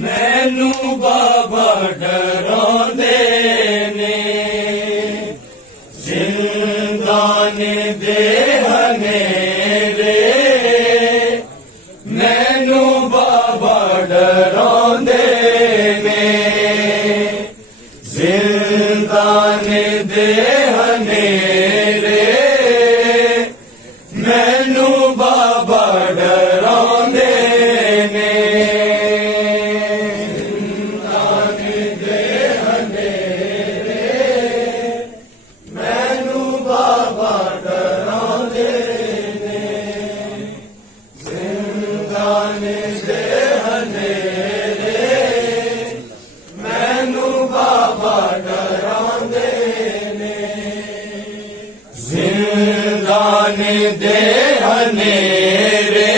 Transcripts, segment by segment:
ਮੈਨੂੰ ਬਾਬਾ ਡਰਾਉਂਦੇ ਨੇ ਜ਼ਿੰਦਾਨ ਦੇ ਹਨੇਰੇ ਮੈਨੂੰ ਬਾਬਾ ਡਰਾਉਂਦੇ ਨੇ ਜ਼ਿੰਦਾਨ ਦੇ ਹਨੇਰੇ ਮੈਨੂੰ ਬਾਬਾ ਡਰਾਉਂਦੇ ਨੇ ਜ਼ਿੰਦਾਨ ਦੇ ਹਨੇਰੇ ਮੈਨੂੰ ਬਾਬਾ ਡਰਾਉਂਦੇ ਨੇ ਜ਼ਿੰਦਾਨ ਦੇ ਹਨੇਰੇ ਮੈਨੂੰ ਬਾਬਾ ਡਰਾਉਂਦੇ ਨੇ ਜ਼ਿੰਦਾਨ ਦੇ ਹਨੇਰੇ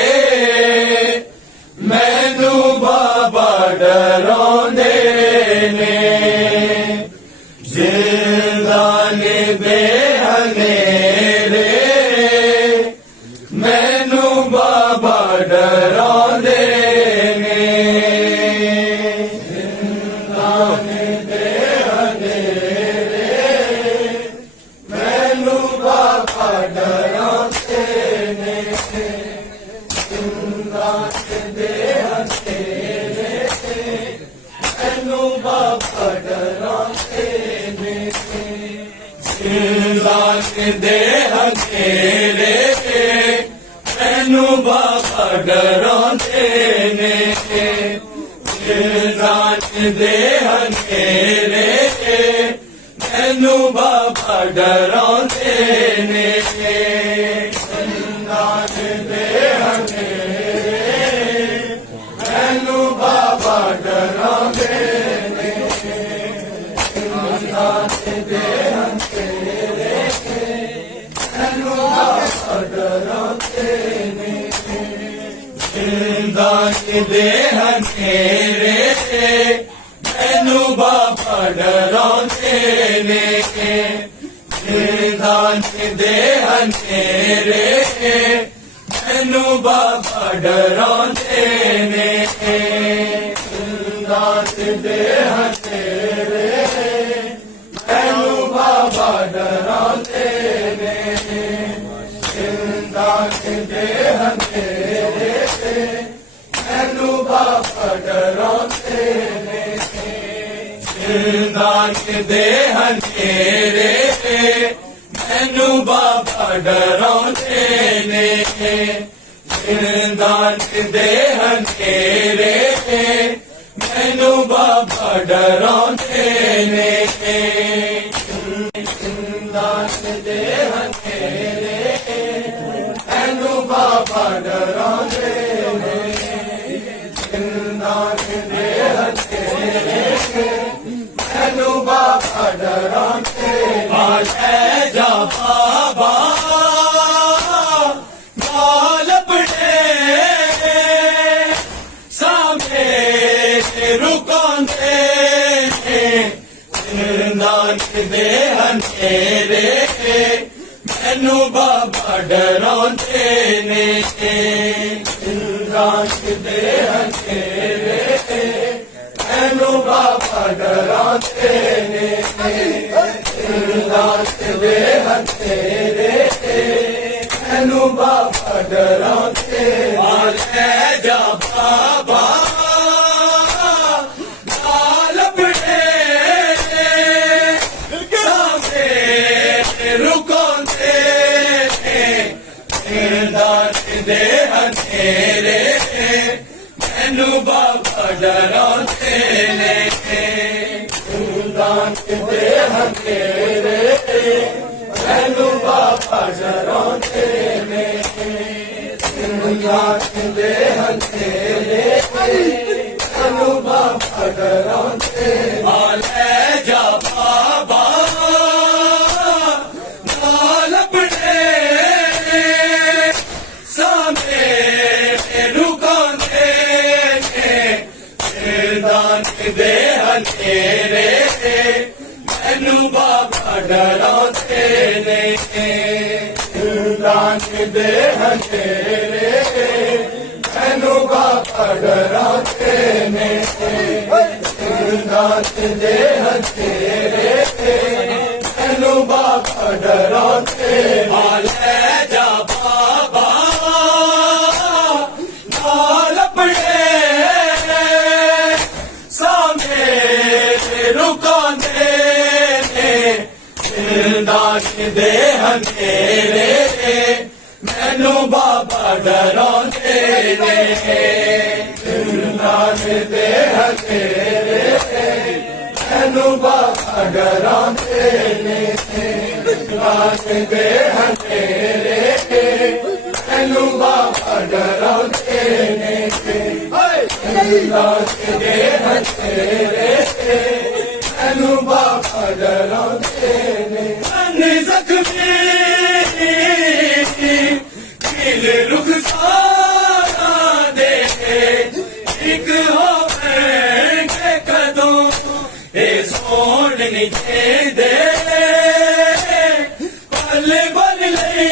ਮੈਨੂੰ ਬਾਬਾ ਡਰਾਉਂਦੇ ਨੇ ਜ਼ਿੰਦਾਨ ਦੇ ਹਨੇਰੇ ਮੈਨੂੰ ਬਾਬਾ ਡਰਾਉਂਦੇ ਨੇ ਜ਼ਿੰਦਾਨ ਦੇ ਹਨੇਰੇ ਮੈਨੂੰ ਬਾਬਾ ਡਰਾਉਂਦੇ ਨੇ ਜ਼ਿੰਦਾਨ ਦੇ ਹਨੇਰੇ ਮੈਨੂੰ ਬਾਬਾ ਡਰਾਉਂਦੇ ਨੇ ਜ਼ਿੰਦਾਨ ਦੇ ਹਨੇਰੇ ਮੈਨੂੰ ਬਾਬਾ ਡਰਾਉਂਦੇ ਨੇ ਜ਼ਿੰਦਾਨ ਦੇ ਹਨੇਰੇ ਮੈਨੂੰ ਬਾਬਾ ਡਰਾਉਂਦੇ ਨੇ ਜ਼ਿੰਦਾਨ ਦੇ ਹਨੇਰੇ ਮੈਨੂੰ ਬਾਬਾ ਡਰਾਉਂਦੇ ਨੇ ਜ਼ਿੰਦਾਨ ਦੇ ਹਨੇਰੇ ਮੈਨੂੰ ਬਾਬਾ ਡਰਾਉਂਦੇ ਨੇ ਜ਼ਿੰਦਾਨ ਦੇ ਹਨੇਰੇ ਮੈਨੂੰ ਬਾਬਾ ਡਰਾਉਂਦੇ ਨੇ ਜ਼ਿੰਦਾਨ ਦੇ ਹਨੇਰੇ ਮੈਨੂੰ ਬਾਬਾ ਡਰਾਉਂਦੇ ਨੇ ਜ਼ਿੰਦਾਨ ਦੇ ਹਨੇਰੇ ਮੈਨੂੰ ਬਾਬਾ ਡਰਾਉਂਦੇ ਨੇ ਜ਼ਿੰਦਾਨ ਦੇ ਹਨੇਰੇ ਮੈਨੂੰ ਬਾਬਾ ਡਰਾਉਂਦੇ ਨੇ ਜ਼ਿੰਦਾਨ ਦੇ ਹਨੇਰੇ ਮੈਨੂੰ ਬਾਬਾ ਡਰਾਉਂਦੇ ਨੇ ਜ਼ਿੰਦਾਨ ਦੇ ਹਨੇਰੇ ਮੈਨੂੰ ਬਾਬਾ ਡਰਾਉਂਦੇ ਆਸ਼ੈ ਜਾ ਬਾਬਾ ਨਾਲ ਬੜੇ ਸਾਹਮਣੇ ਰੁਕਾਉਂਦੇ ਨੇ ਜ਼ਿੰਦਾਨ ਦੇ ਹਨੇਰੇ ਮੈਨੂੰ ਬਾਬਾ ਡਰਾਉਂਦੇ ਨੇ ਜ਼ਿੰਦਾਨ ਦੇ ਹਨੇਰੇ ਮੈਨੂੰ ਬਾਬਾ ਡਰਾਉਂਦੇ ਨੇ ਜ਼ਿੰਦਾਨ ਦੇ ਹਨੇਰੇ ਮੈਨੂੰ ਬਾਬਾ ਡਰਾਉਂਦੇ ਆਸ਼ੈ ਜਾ ਬਾਬਾ ਨਾਲ ਬੜੇ ਸਾਹਮਣੇ ਰੁਕਾਉਂਦੇ ਨੇ ਜ਼ਿੰਦਾਨ ਦੇ ਹਨੇਰੇ ਮੈਨੂੰ ਬਾਬਾ ਡਰਾਉਂਦੇ ਨੇ ਜ਼ਿੰਦਾਨ ਦੇ ਹਨੇਰੇ ਮੈਨੂੰ ਬਾਬਾ ਡਰਾਉਂਦੇ ਨੇ ਜ਼ਿੰਦਾਨ ਦੇ ਹਨੇਰੇ ਮੈਨੂੰ ਬਾਬਾ ਡਰਾਉਂਦੇ ਆ ਲੈ ਜਾ ਬਾਬਾ ਨਾਲ ਬੜੇ ਸਾਹਮਣੇ ਰੁਕਾਉਂਦੇ ਨੇ जिंदान दे हनेरे मैनू बाबा डराते ने जिंदान दे हनेरे मैनू बाबा डराते ने जिंदान दे हनेरे मैनू बाबा डराते आले जा बाबा नाल अपने सामने रुकांदे ने जिंदान दे हनेरे मैनू बाबा डराते ने जिंदान दे हनेरे मैनू बाबा डराते ने जिंदान दे हनेरे मैनू बाबा डराते ने जिंदान दे हनेरे मैनू बाबा डराते ने मन जख्मी दिल रुखसारा दे एक हो के कदों ए सोन निजे दे पल बन लई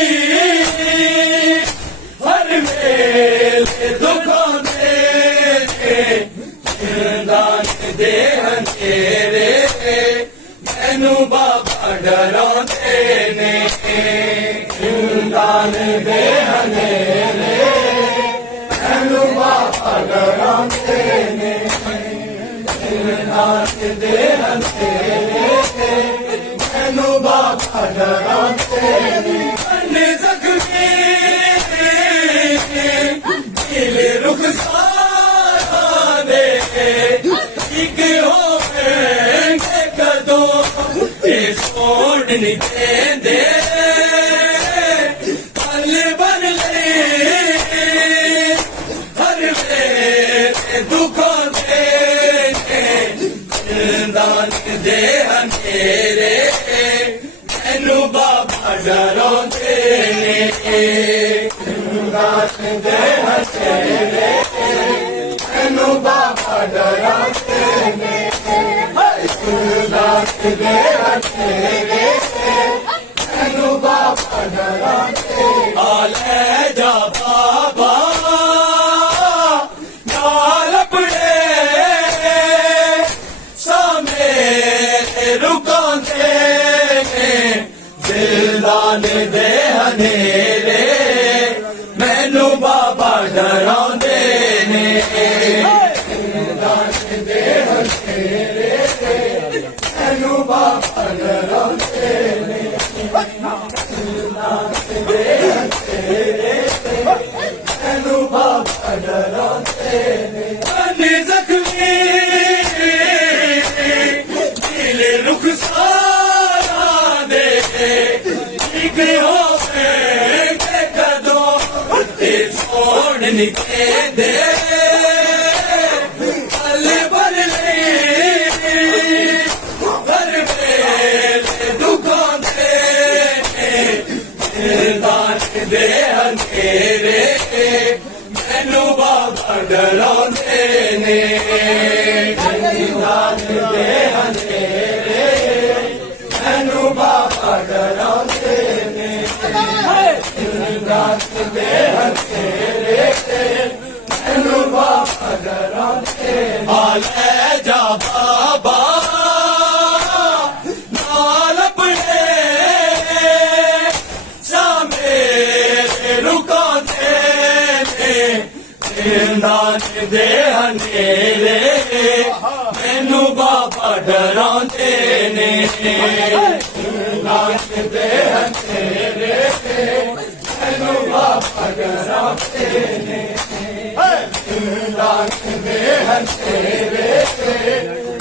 हर वेले दुखों दे जिंदान दे हनेरे मैनू बाबा डराते ने जिंदान दे हनेरे मैनू बाबा डराते ने जिंदान दे हनेरे मैनू बाबा डराते ने मन जख्मी दिल रुखसारा दे एक हो के कदों ए सोन निजे दे पल बन ले हर वेले दुखों दे जिंदान दे हनेरे मैनू बाबा डराते ने जिंदान दे हनेरे मैनू बाबा डराते ने जिंदान दे हनेरे मैनू बाबा डराते आले जा बाबा नाल अपने सामने रुकांदे ने जिंदान दे हनेरे मैनू बाबा डराते ने जिंदान दे हनेरे मैनू बाबा डराते ने जिंदान दे हनेरे मैनू बाबा डराते ने मन जख्मी दिल रुखसारा दे एक हो के कदों ए सोन निजे दे पल बन लई हर वेले दुखों दे जिंदान दे हनेरे मैनू बाबा डराते ने जिंदान दे हनेरे मैनू बाबा डराते ने जिंदान दे हनेरे मैनू बाबा डराते आले जा बाबा नाल अपने सामने रुकांदे ने जिंदान दे हनेरे मैनू बाबा डराते ने जिंदान दे हनेरे मैनू बाबा डराते ने जिंदान दे हनेरे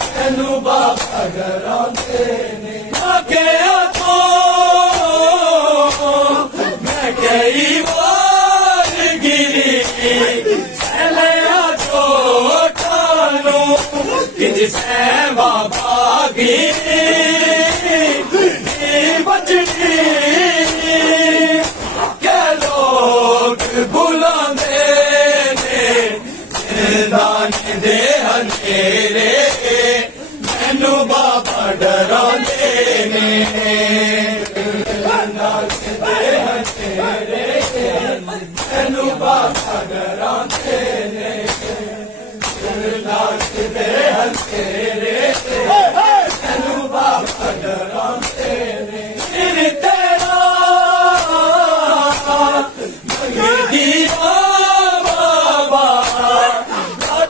मैनू बाबा डराते ने आके आतो मैं कई बार गिरी सैलया तो ठानू किज सैवा भागी बचनी के लोग बुलांदे ने दान दे हने ਹਨੇਰੇ ਮੈਨੂੰ ਬਾਬਾ ਡਰਾਉਂਦੇ ਨੇ ਮੈਨੂੰ ਬਾਬਾ ਡਰਾਉਂਦੇ ਨੇ ਲਾਸ਼ ਦੇ ਹਨੇਰੇ ਮੈਨੂੰ ਬਾਬਾ ਡਰਾਉਂਦੇ ਨੇ ਸਿਰ ਤੇਰਾ ਮੰਗੀ ਬਾਬਾ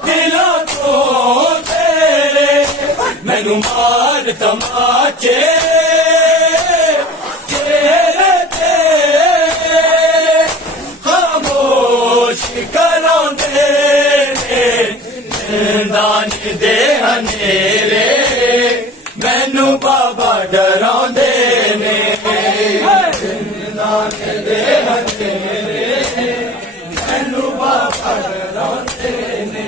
ਦਿਲਾ ਤੋਂ ਤੇਰੇ ਮੈਨੂੰ ਮਾਰ ਤਮਾਚੇ ਤੇਰੇ ਤੇ ਖਾਮੋਸ਼ ਕਰਾਉਂਦੇ ਨੇ ਜ਼ਿੰਦਾਨ ਦੇ ਹਨੇਰੇ ਮੈਨੂੰ ਬਾਬਾ ਡਰਾਉਂਦੇ ਨੇ ਜ਼ਿੰਦਾਨ ਦੇ ਹਨੇਰੇ ਮੈਨੂੰ ਬਾਬਾ ਡਰਾਉਂਦੇ ਨੇ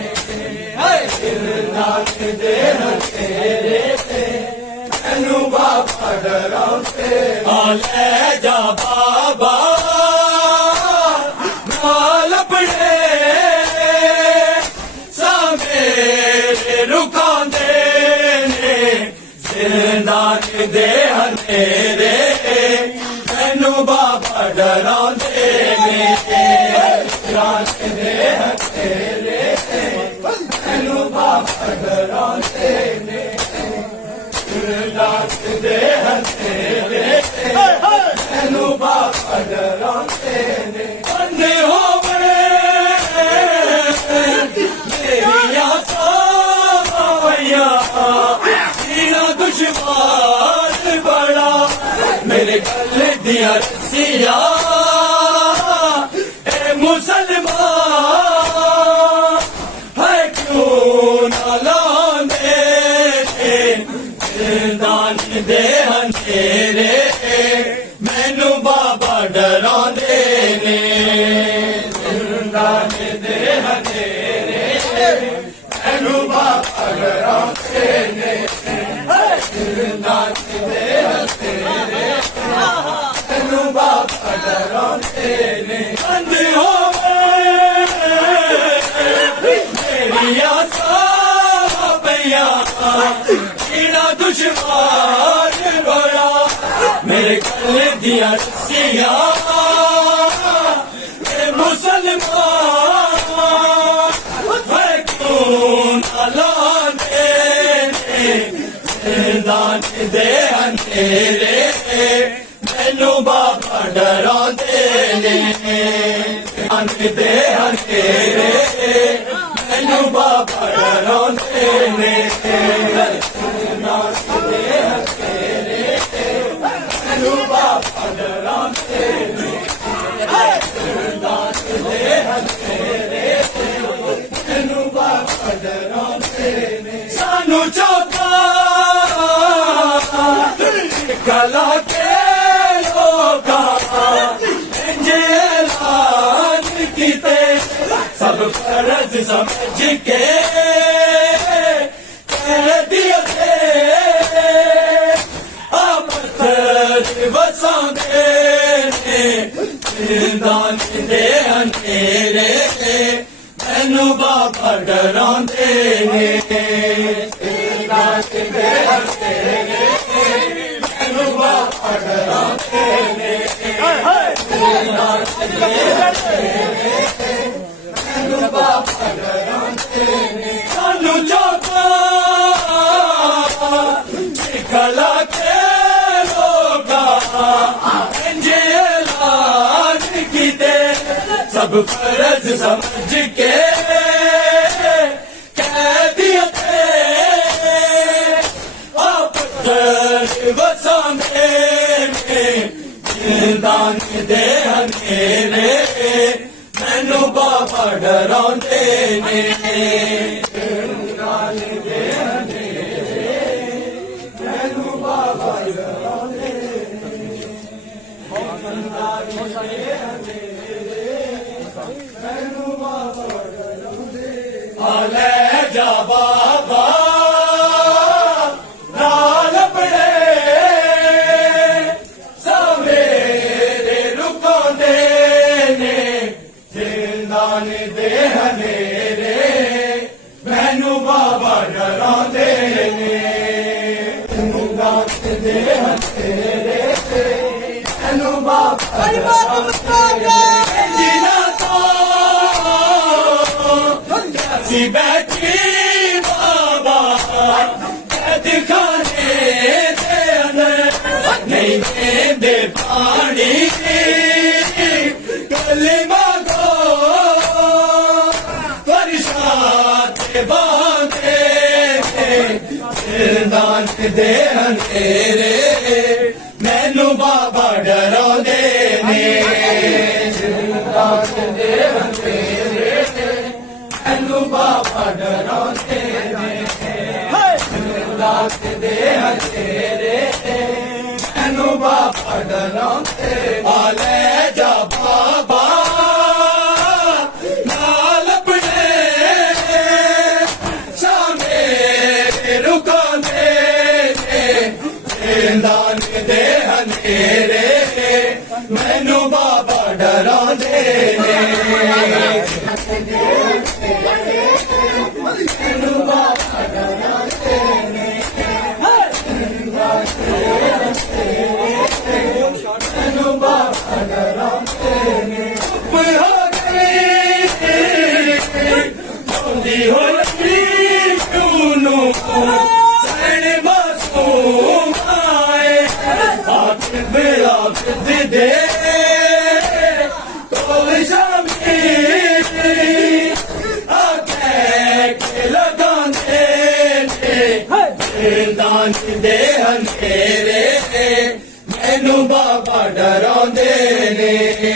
ਜ਼ਿੰਦਾਨ ਦੇ ਹਨੇਰੇ ਮੈਨੂੰ ਬਾਬਾ ਡਰਾਉਂਦੇ ਆ ਲੈ ਜਾ ਬਾਬਾ ਨਾਲ ਆਪਣੇ ਮੇਰੇ ਰੁਕਾਉਂਦੇ ਨੇ ਜ਼ਿੰਦਾਨ ਦੇ ਹਨੇਰੇ ਮੈਨੂੰ ਬਾਬਾ ਡਰਾਉਂਦੇ ਨੇ ਜ਼ਿੰਦਾਨ ਦੇ ਹਨੇਰੇ ਮੈਨੂੰ ਬਾਬਾ ਡਰਾਉਂਦੇ ਨੇ ਜ਼ਿੰਦਾਨ ਦੇ ਹਨੇਰੇ ਮੈਨੂੰ ਬਾਬਾ ਡਰਾਉਂਦੇ ਨੇ ਅੰਨੇ ਹੋਵੇ ਮੇਰੀਆਂ ਸਾਵਾਂ ਜੀਣਾ ਦੁਸ਼ਵਾਰ ਬੜਾ ਮੇਰੇ ਗਲ ਦੀਆਂ ਰੱਸੀਆਂ ਏ ਮੁਸਲਮਾਨ ਹੈ ਕਿਉਂ ਨਾ ਲਾਉਂਦੇ ਜ਼ਿੰਦਾਨ ਦੇ ਹਨੇਰੇ ਮੈਨੂੰ ਬਾਬਾ ਡਰਾਉਂਦੇ ਨੇ ਜ਼ਿੰਦਾਨ ਦੇ ਹਨੇਰੇ ਮੈਨੂੰ ਬਾਬਾ ਡਰਾਉਂਦੇ ਨੇ ਜ਼ਿੰਦਾਨ ਦੇ ਹਨੇਰੇ ਮੈਨੂੰ ਬਾਬਾ ਡਰਾਉਂਦੇ ਨੇ ਅੰਧ ਹੋਵੇ ਮੇਰੀਆਂ ਸਾਵਾਂ ਪਈਆਂ ਜੀਣਾ ਦੁਸ਼ਵਾਰ ਬੜਾ ਮੇਰੇ ਗਲ ਦੀਆਂ ਰੱਸੀਆਂ ਏ ਮੁਸਲਮਾਨ ਹੈ ਕਿਉਂ ਨਾ ਲਾਉਂਦੇ ਨੇ ਜ਼ਿੰਦਾਨ ਦੇ ਹਨੇਰੇ ਮੈਨੂੰ ਬਾਬਾ ਡਰਾਉਂਦੇ ਨੇ ਜ਼ਿੰਦਾਨ ਦੇ ਹਨੇਰੇ ਮੈਨੂੰ ਬਾਬਾ ਡਰਾਉਂਦੇ ਨੇ ਜ਼ਿੰਦਾਨ ਦੇ ਹਨੇਰੇ ਮੈਨੂੰ ਬਾਬਾ ਡਰਾਉਂਦੇ ਨੇ ਜ਼ਿੰਦਾਨ ਦੇ ਹਨੇਰੇ ਮੈਨੂੰ ਬਾਬਾ ਡਰਾਉਂਦੇ ਨੇ ਸਾਨੂੰ ਚੌਥਾ ਕਲਾ ਕੇ ਲੋਕਾਂ ਇੰਜੇ ਐਲਾਨ ਕੀਤੇ ਸਭ ਫਰਜ਼ ਸਮਝ ਕੇ ਕਹਿ ਦਿਏ ਆ ਪੱਥਰ ਵਸਾਉਂਦੇ ਨੇ ਜ਼ਿੰਦਾਨ ਦੇ ਹਨੇਰੇ ਮੈਨੂੰ ਬਾਬਾ ਡਰਾਉਂਦੇ ਨੇ ਜ਼ਿੰਦਾਨ ਦੇ ਹਨੇਰੇ ਮੈਨੂੰ ਬਾਬਾ ਡਰਾਉਂਦੇ ਨੇ ਜ਼ਿੰਦਾਨ ਦੇ ਹਨੇਰੇ ਮੈਨੂੰ ਬਾਬਾ ਡਰਾਉਂਦੇ ਨੇ ਸਾਨੂੰ ਚੌਥਾ ਨਿਕਲਾ ਕੇ ਲੋਕਾਂ ਇੰਜੇ ਐਲਾਨ ਕੀਤੇ ਸਭ ਫਰਜ਼ ਸਮਝ ਕੇ ਕਹਿ ਦਿਏ ਆ ਪੱਥਰ ਵਸਾਉਂਦੇ ਨੇ ਜ਼ਿੰਦਾਨ ਦੇ ਹਨੇਰੇ ਮੈਨੂੰ ਬਾਬਾ ਡਰਾਉਂਦੇ ਨੇ ਜ਼ਿੰਦਾਨ ਦੇ ਹਨੇਰੇ ਮੈਨੂੰ ਬਾਬਾ ਡਰਾਉਂਦੇ ਨੇ ਜ਼ਿੰਦਾਨ ਦੇ ਹਨੇਰੇ ਮੈਨੂੰ ਬਾਬਾ ਡਰਾਉਂਦੇ ਆ ਲੈ ਜਾ ਬਾਬਾ ਨਾਲ ਆਪਣੇ ਸਵੇਰੇ ਰੁਕਾਉਂਦੇ ਨੇ ਜ਼ਿੰਦਾਨ ਦੇ ਹਨੇਰੇ ਮੈਨੂੰ ਬਾਬਾ ਜਿਨ੍ਹਾਂ ਤੋਂ ਅਸੀਂ ਬੈਠੀ ਬਾਬਾ ਦਿਖਾਣੇ ਦੇ ਅੰਦਰ ਨਹੀਂ ਦੇ ਪਾਣੀ ਕਲਮਾ ਕੋ ਫਰਿਸ਼ਾਦ ਬਾਂਦੇ ਦਾਨ ਦੇ ਹਨੇਰੇ ਮੈਨੂੰ ਬਾਬਾ ਡਰਾਉਂਦੇ ਨੇ ਦਾਨ ਦੇ ਹਨੇਰੇ ਮੈਨੂੰ ਬਾਬਾ ਡਰਾਉਂਦੇ ਨੇ ਦਾਨ ਦੇ ਹਨੇਰੇ ਮੈਨੂੰ ਬਾਬਾ ਡਰਾਉਂਦੇ ਆਲੇ ਜਾ ਬਾਬਾ ਨਾਲ ਆਪਣੇ ਸਾਹਮਣੇ ਰੁਕਾਂਦੇ ਨੇ ਦਾਨ ਦੇ ਹਨੇਰੇ ਮੈਨੂੰ ਬਾਬਾ ਡਰਾਉਂਦੇ ਨੇ ਮੈਨੂੰ ਬਾਬਾ ਡਰਾਉਂਦੇ ਨੇ ਮੈਨੂੰ ਬਾਬਾ ਡਰਾਉਂਦੇ ਨੇ ਮੈਂ ਹੋ ਗਈ ਹੁੰਦੀ ਹੋਈ ਨੂੰ ਸਣ ਮਾਸੂਮ ਆਏ ਆਖ ਦੇ ਕੋਲ ਸ਼ਾਮੀ ਆਕੇ ਲਗਾਉਂਦੇ ਨੇ ਦਾਨ ਦੇ ਹਨੇਰੇ ਮੈਨੂੰ ਬਾਬਾ ਡਰਾਉਂਦੇ ਨੇ